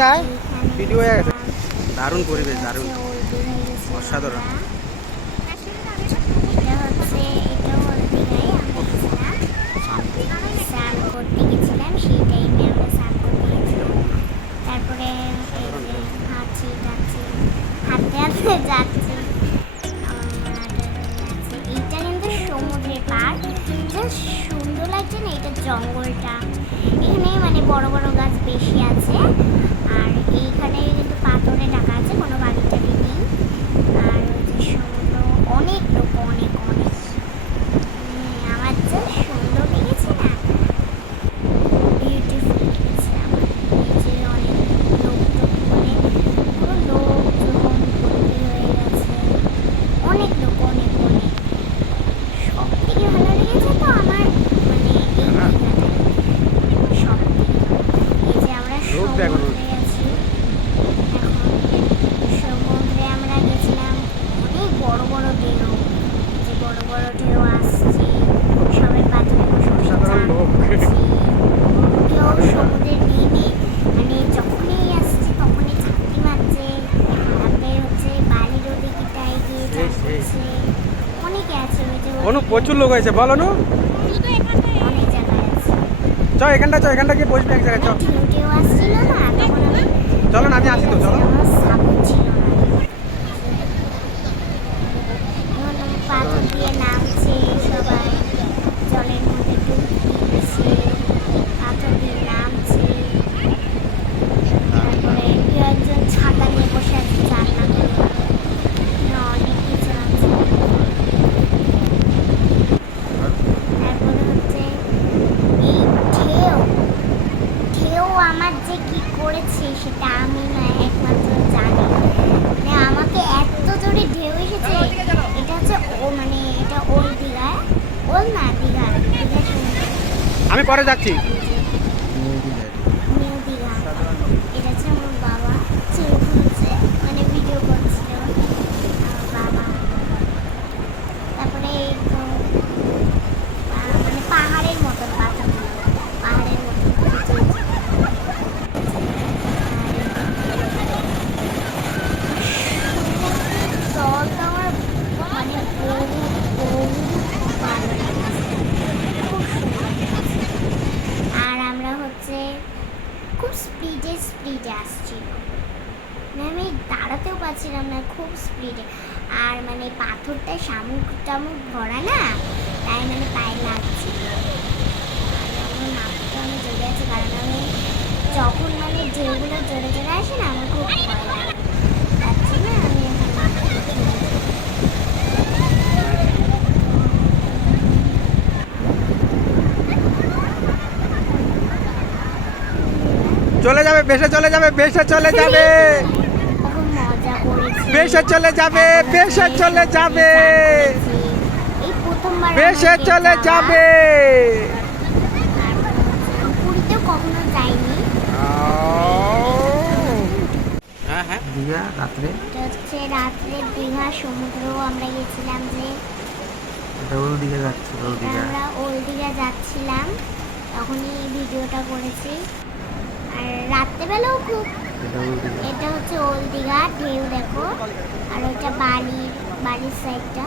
দেয় ভিডিও হয়ে গেছে। দারুণ পরিবেশ, দারুণ অসাধারণ। স্নান করতে গেছিলাম, সেই টাইমে আমরা স্নান করতে গেছিলাম। তারপরে হাঁটছি যাচ্ছি, হাঁটতে হাঁটতে যাচ্ছি। এইটা কিন্তু সমুদ্রের পাড়, জাস্ট সুন্দর লাগছে না এটা জঙ্গলটা। এখানে মানে বড় বড় গাছ বেশি আছে, আর এইখানে কিন্তু পাথরে ঢাকা আছে, কোনো বাড়ি টাড়ি নেই। আর হচ্ছে সমুদ্র, অনেক লোক, অনেক অনেক। আমার যা সুন্দর লেগেছে না, বিউটিফুল লেগেছে আমার। এই যে অনেক লোক টোক, মানে পুরো লোকজন ভর্তি হয়ে গেছে, অনেক লোক, অনেক অনেক। সব থেকে ভালো লেগেছে তো আমার মানে এই দীঘাটা সব থেকে। এই যে আমরা সমুদ্রে আছি এখন, সমুদ্রে আমরা গেছিলাম, অনেক বড় বড় ঢেউ, যে বড় বড় ঢেউ আসছে, সবাই পাথরে বসে বসে চান করছি। কেউ সমুদ্রের নেমে মানে যখনই আসছে তখনই ঝাঁপটি মারছে, তারপরে হচ্ছে বালির ওদিকটায় গিয়ে চান করছে। অনেকে আছে, ওই যে অনু প্রচুর লোক হয়েছে বল অনু। অনেক জায়গায় আছে। চল এখানটা গিয়ে বসবি এক জায়গায়। চল ঢেউ আসছিল না, তখন আমি চলো না, আমি আসি তো, চলো। আমার সাপোর্ট ছিল না। এখন পাথর দিয়ে নামছে সবাই, জলের মধ্যে ডুবকি দিচ্ছে, পাথর দিয়ে নামছে। তারপরে কেউ একজন ছাতা নিয়ে বসে আছে জানলা খুলে, অনেক কিছু আছে। তারপরে হচ্ছে এই ঢেউ, ঢেউ আমার যে কি করেছে সেটা আমি না একমাত্র জানি। মানে আমাকে এত জোরে ঢেউ এসেছে, এটা হচ্ছে ও মানে এটা ওল্ড দীঘায়, ওল্ড না দীঘা, দীঘা সমুদ্র, আমি পরে যাচ্ছি। নিউ দীঘা। এটা হচ্ছে আমার বাবা চুল খুলছে, মানে ভিডিও করছিল আমার বাবা। তারপরে এই তো মানে পাহাড়ের মতন পাথর, পাহাড়ের মতন জল তো আমার মানে বহু বহু ভালো লেগেছে, খুব সুন্দর লেগেছে। আর আমরা হচ্ছে খুব স্পিডে আসছিল, মানে আমি দাঁড়াতেও পারছিলাম না, খুব স্পিডে। আর মানে পাথরটা শামুক টামুক ভরা না, তাই মানে পায়ে লাগছিল। আর আমার নাকটা আমি জোরে আছে, কারণ আমি যখন মানে ঢেউগুলো জোরে জোরে আসে না, আমার খুব ভয় লাগে, তার জন্য আমি এখন নাকটা জোরে জোরে। চলে যাবে, ভেসে চলে যাবে, ভেসে চলে যাবে, খুব মজা করেছি, ভেসে চলে যাবে, ভেসে চলে যাবে, এই প্রথমবার ভেসে আমাদের চলে যাওয়া। যাবে। পুরীতেও কখনো যাইনি। হ্যাঁ হ্যাঁ, দীঘা রাত্রে, এটা হচ্ছে রাত্রে দীঘা সমুদ্র আমরা গেছিলাম, যে এটা ওল দিকে যাচ্ছে, ওল দিঘা। আমরা ওল্ড দীঘা যাচ্ছিলাম, তখনই এই ভিডিওটা করেছি। আর রাত্রেবেলাও খুব, এটা হচ্ছে ওল্ড দীঘা, ঢেউ দেখো, আর ওইটা বালির সাইডটা।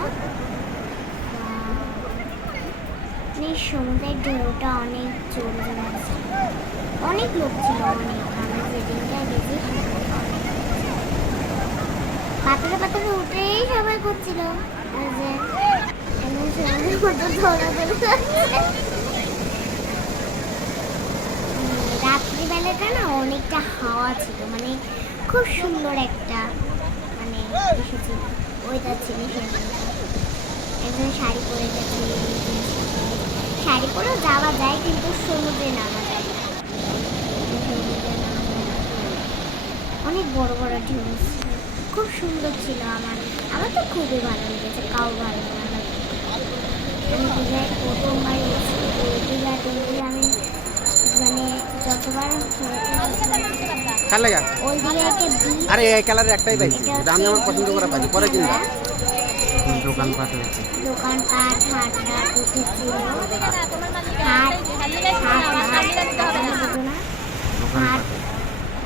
সমুদ্রের ঢেউটা অনেক জোরে জোরে আছে, অনেক লোক ছিল, অনেক। আমরা যেদিনটা গেছি পাথরে পাথরে উঠেই সবাই করছিল, যে সমুদ্রের মধ্যে দৌড়াদৌড়ি করছে। রাত্রিবেলাটা না অনেকটা হাওয়া ছিল, মানে খুব সুন্দর একটা মানে এসেছিল, ওয়েদার ছিল সেদিনটা। একজন শাড়ি পরে গেছে, শাড়ি পরেও যাওয়া যায়, কিন্তু সমুদ্রে নামা যায় না। অনেক বড় বড় ঢেউ ছিল, খুব সুন্দর ছিল। আমার তো খুবই ভালো লেগেছে, কাউ ভালো না লাগে। আমি দীঘায় প্রথমবার গেছি, ওই দীঘাতে আমি মানে যতবার ওই দীঘাতে আরে এই কালারের একটাই পাইছি, এটা আমি আমার পছন্দ করা পাইছি, পরে কিনবা। দোকানপাট হয়েছে, দোকানপাট হাট উঠেছিল,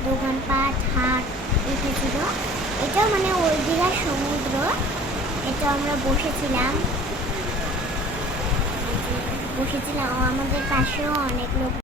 দোকানপাট ঘাট হাট এসেছিল। এটাও মানে ওই দীঘার সমুদ্র। এটা আমরা বসেছিলাম, আমাদের পাশেও অনেক লোক